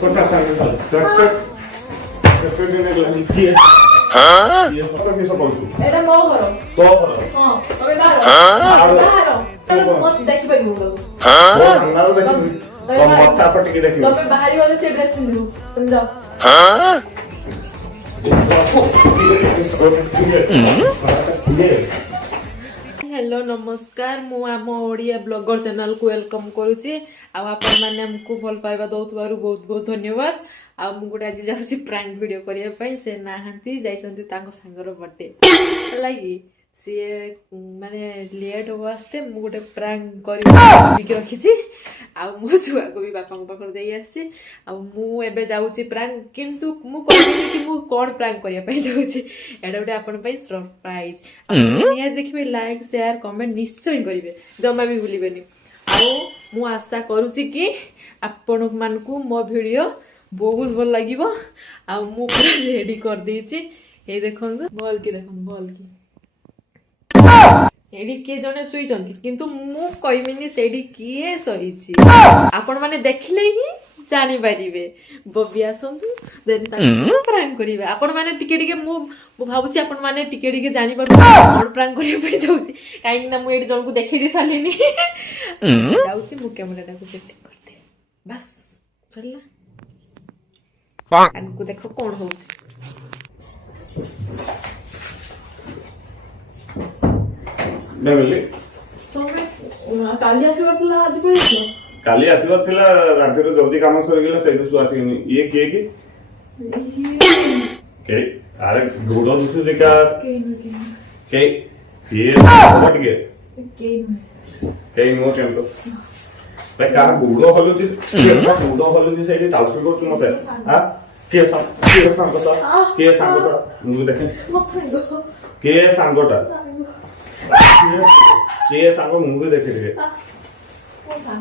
चक्कर सांग चक्कर चक्कर देने लगी किए हां ये पता किस करू एटा मो करो तो करो हां तबे बाहर तबे मत देखि परिबो हां अंगारो देखि तो मत्था पर टिके देखि तबे बाहरी वाले से ड्रेस पिंदु तुम जाओ हां हेलो नमस्कार मु आम ओडिया ब्लॉगर चैनल को वेलकम करूची आ आपण माने हमको भल पाइबा दउतबारु बहुत बहुत धन्यवाद आ मु गोटे आज जाउची प्रैंक वीडियो करिया पई से नाहंती जाइचंती तांको संगर बर्थडे लागी से माने लेट हो आस्ते मु गोटे प्रैंक करी रखीची आ मो छुआ को भी बापा को पाखर देई आसी आ मु एबे जाउची प्रैंक किंतु मु कहनी कि मु कोन प्रैंक करिया पई जाउची एडा गोटे आपण पई सरप्राइज आ निया देखबे लाइक शेयर कमेंट निश्चय करिवे जम्मा भी भूलिबेनी आ मु आशा करूची कि आपण मानकू मो वीडियो बहुत भल लागिवो आ मु पूरा रेडी कर देइची हे देखन भल की एडी के जने सुई जंती किंतु मु कहिमिनी सेडी किए सरीची आपण माने देखले ही जानि पारिबे बबी आसंतु देन ता प्रैंक करिवे आपण माने टिके टिके मु भाबुची आपण माने टिके टिके जानि पारबो कोन प्रैंक करिया पे जाउची काई ना मु एडी जन को देखै दि सालिनी जाउची मु कैमराटा को सेटिंग करते बस चलना आगु को देखो कोन होउची नेबेले तमे काली आसीवर थिला आज पइलो काली आसीवर थिला राति रो जल्दी काम सर गेला सेदु सु आसीनी ये के अरे गुडो दुसु देखा के ये हट गे के मो केम तो पे का गुडो हलुती सेडी तालसु को तुम मते हां के सांगता मु देखे के सांगोटा के सांगो मुंबई देखे रे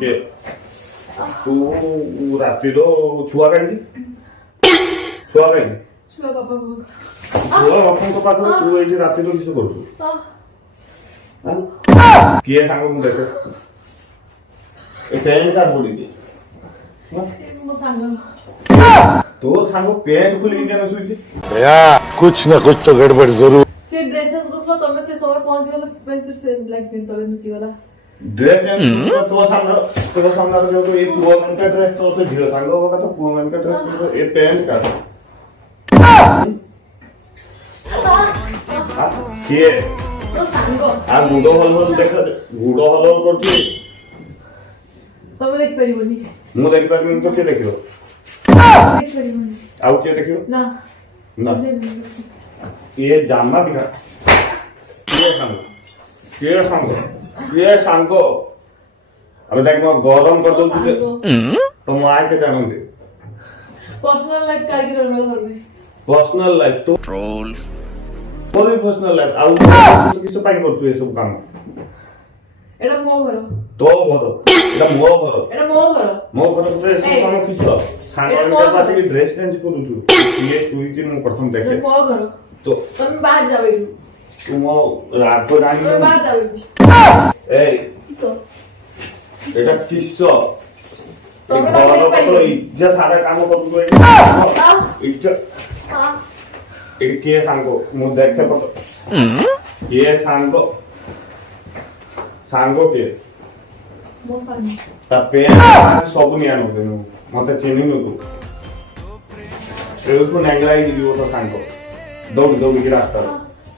के तू राती रो छुआ कांडी छुआ बापा को पास तू एठी राती रो किस करछु हां के सांगो मु देखे ए ट्रेन का बोली दे मो सांगो तो सांगो पेट खुली के न सुई भैया कुछ ना कुछ तो गड़बड़ जरूर से ड्रेसेस को तमे से सोर पहुंच गला स्पेस से ब्लैक पिन तबे नुची गला ड्रेस तो सामने तो ये पुआ मन का ड्रेस तो झियो सांगो होगा तो पुआ मन का ड्रेस तो ये पैंट का के तो सांगो आ गुडो हल देख गुडो हल करती तबे देख परिबोनी मु देख पारबिन तो के देखियो देख परिबोनी आउ के देखियो ना ना ये जामा दिखा ये सांगो अब देख मैं गरम कर दूं तो मैं आके जानूंगी पर्सनल लाइफ कागी रहना करबे पर्सनल लाइफ तो ट्रोल कोई पर्सनल लाइफ आउ तो किस पाई करछु ये सब काम एडा मो घर तो घर एटा मो घर तो ये सब काम किस सांगो के पास की ड्रेस चेंज करू छु ये सुईची मु प्रथम देखे मो घर तो तुम बाहर जाओ तुम रात को जानी तुम बाहर जाओ ए किसो এটা কিসো তুমি বাড়ি পাইছো ইজ্জত হারা কাম করবো ইজ্জত हां এই কে সাঙ্গো মু দেখতে পড়ো কে সাঙ্গো সাঙ্গো কে মো পানি তা পে সব নিয়া নবে নু মতে চিনি নু তু এরকম ন্যাংলাই দিও তো সাঙ্গো দৌড়ি কি রাস্তা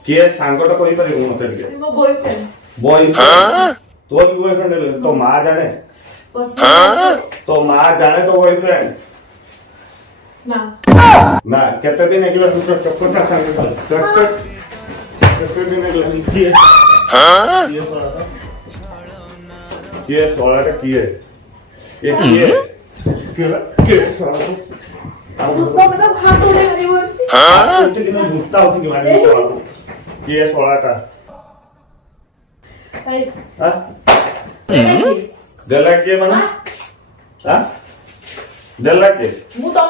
কে সাঙ্গোটা কই পারিব মতে টিকে মো বয়ফ্রেন্ড বয়ফ্রেন্ড तो बॉयफ्रेंड है तो मां जाने तो मां जाने तो बॉयफ्रेंड ना कितने दिन एक बार सुपर चक्कर का संग चक्कर कितने दिन एक बार किए ये सोला का किए ये किए सोला तो मतलब हाथ उड़े गए वो हां तो दिन घुसता होती कि मारे सोला ये सोला का हां देला के बना हां देला के मु तो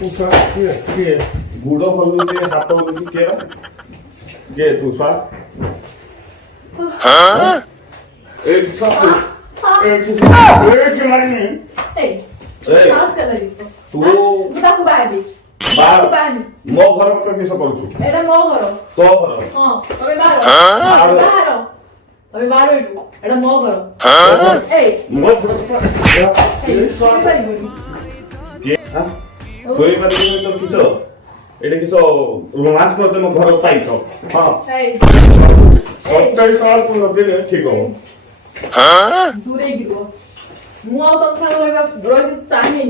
पूछा के गुडो हल्लू के हाथ होगी के तू सा हां एक मारनी ए हाथ कर लगी ଘର କଥା କିସ କରୁଛୁ ଏଟା ମୋ ଘର ତୋ ଘର ହଁ ତମେ ବାହାର ବାହାର ତମେ ବାହାର ଏଠୁ ଏଟା ମୋ ଘର ଏଇ ମୋ ଘର କଥା ଶୁଣିପାରିବନି ଶୋଇପାରିବନି ତ କିସ ଏଇଟା କିସ ରୋମାନ୍ସ କରିତେ ମୋ ଘର ପାଇଛ ହଁ ଏଇ ସରକାରୀ ସୱାଲକୁ ନଦେଲେ ଠିକ ହବ ଦୂରେଇକି ରୁହ ମୁଁ ଆଉ ତମ ସାଙ୍ଗରେ ରହିବାକୁ ଚାହେଁନି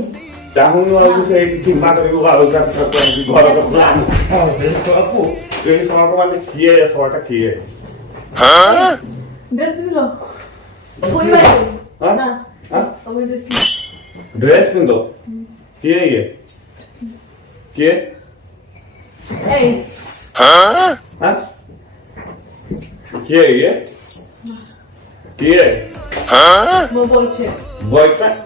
ଚାହୁଁନୁ ଆଉ ସେଇଠି ଚୁମା କରିବୁ ଆଉ ଘର କଥା ଏଇ ସମାଜ ମାନେ କିଏ ସବାଟା କିଏ ଡ୍ରେସ୍ ପିନ୍ଧିଲ ଶୋଇପାରିବନି ହଁ? ନା ହଁ? ତମେ ଡ୍ରେସ୍ ପିନ୍ଧ ଡ୍ରେସ୍ ପିନ୍ଧ କିଏ ଇଏ କିଏ ଏଇ ହଁ? କିଏ ଇଏ କିଏ ମୋ ବୟଫ୍ରେଣ୍ଡ ବୟଫ୍ରେଣ୍ଡ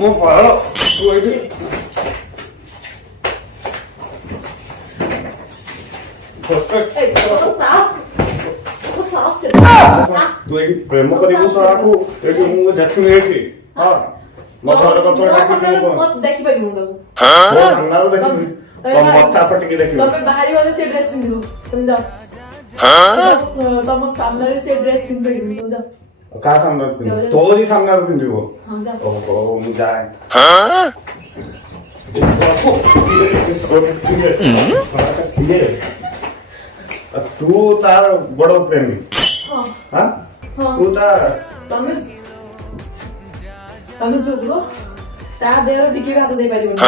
ମୋ ପାଳ ତୁ ଏଇଠି ଏଇ ତୋର ସାହସ କେତେ ତୁ ଏଇଠି ପ୍ରେମ କରିବୁ ସହାକୁ ଏଇଠି ମୁଁ ଦେଖିନି ଏଇଠି ହଁ ମୋ ଘର କଥା ଡାକିବି ମୁଁ ମତେ ଦେଖିପାରିବୁନି ତାକୁ ମୋ ସାମ୍ନାରୁ ଦେଖିବି ତମ ମଥା ପଟିକି ଦେଖିବି ତମେ ବାହାରି ଗଲେ ସେ ଡ୍ରେସ୍ ପିନ୍ଧିବ ତମେ ଯାଅ ତମ ସାମ୍ନାରେ ସେ ଡ୍ରେସ୍ ପିନ୍ଧିପାରିବନି ତମେ ଯାଅ କାହା ସାମ୍ନାରେ ପିନ୍ଧିବ ତୋରି ସାମ୍ନାରେ ପିନ୍ଧିବ ହଁ ଯାଅ ଓହୋ ମୁଁ ଯାଏ ତୁ ତାର ବଡ ପ୍ରେମୀ ହଁ ହଁ ହଁ ତୁ ତା ତମେ ଚୁପ ରୁହ ତା ଦେହର ଟିକେ ବି ହାତ ଦେଇପାରିବନି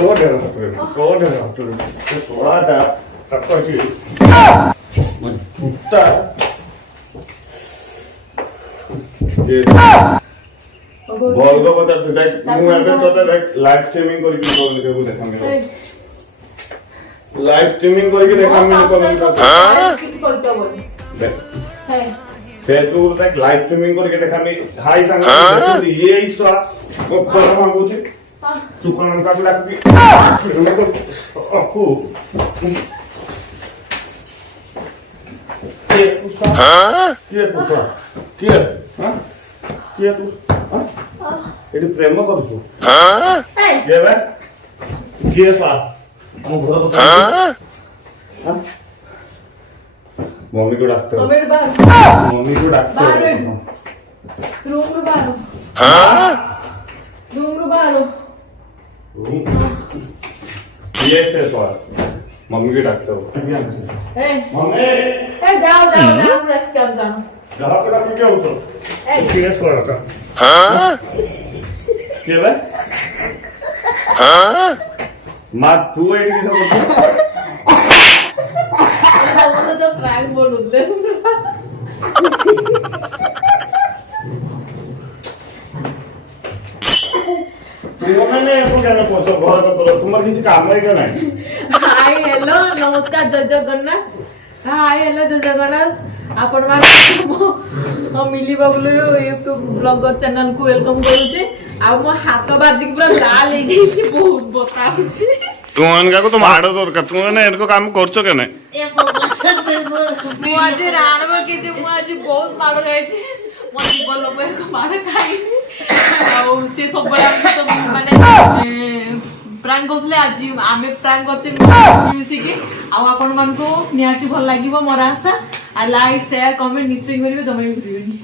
କୋଡେର ତୋଳାଟା ତାକୁ ଜୁତା ଭଲ କଥା ତୁ ମୁଁ ଏବେ ତତେ ଲାଇଭ୍ ଷ୍ଟ୍ରିମିଂ କରିକି ଦେଖାମି ଲାଇଭ୍ ଷ୍ଟ୍ରିମିଂ କରିକି ଦେଖାମି କିଛି କରିତେ ହବନି ସେ ତୁ ଲାଇଭ୍ ଷ୍ଟ୍ରିମିଂ କରିକି ଦେଖାମି ହାଇ ସାଙ୍ଗ ଇଏ ଇସା ମୋ ଖରା ମାଗୁଛି ତୁ କଣ କାକୁ ଡାକିବି କିଏ ତୁ ଏଠି ପ୍ରେମ କରୁଛୁ କିଏ ବେ କିଏ ସା ମୋ ଘର କଥା ମମ୍ମୀକୁ ଡାକ୍ତର ମମ୍ମୀକୁ ଡାକ୍ତର ରୁମରୁ ବାହାର କିଏ ସେ ସା मम्मी के डॉक्टर मम्मी जाओ रख के जानो जहाँ पे डॉक्टर क्या होता सीरियस हो रहा था क्या बे माँ तू एक किसी को तो प्रैंक बोल दे मैंने क्या घर का तो तुम्हारे किसी काम है क्या नहीं हाय हेलो नमस्कार जय जगन्नाथ हाय हेलो जय जगन्नाथ आपण माने हम मिली बगलु यूट्यूब ब्लॉगर चैनल को वेलकम करूचे आ मो हाथ बाजी पूरा लाल हो जाई बहुत बताउची तुमनका को तुम आडो दरकार तुमने इनको काम करछो के नहीं मु आज राणबो के जे मु आज बहुत मार गई छी मो जीवन लोग को मार खाई आ से सब बड़ा तो माने प्रांक करथले आज आमे प्रांक करछे मिसी के आ आपण मन को नियासी भल लागिवो मोर आशा आ लाइक शेयर कमेंट निश्चय करिवे जमाई भूलिबेनी।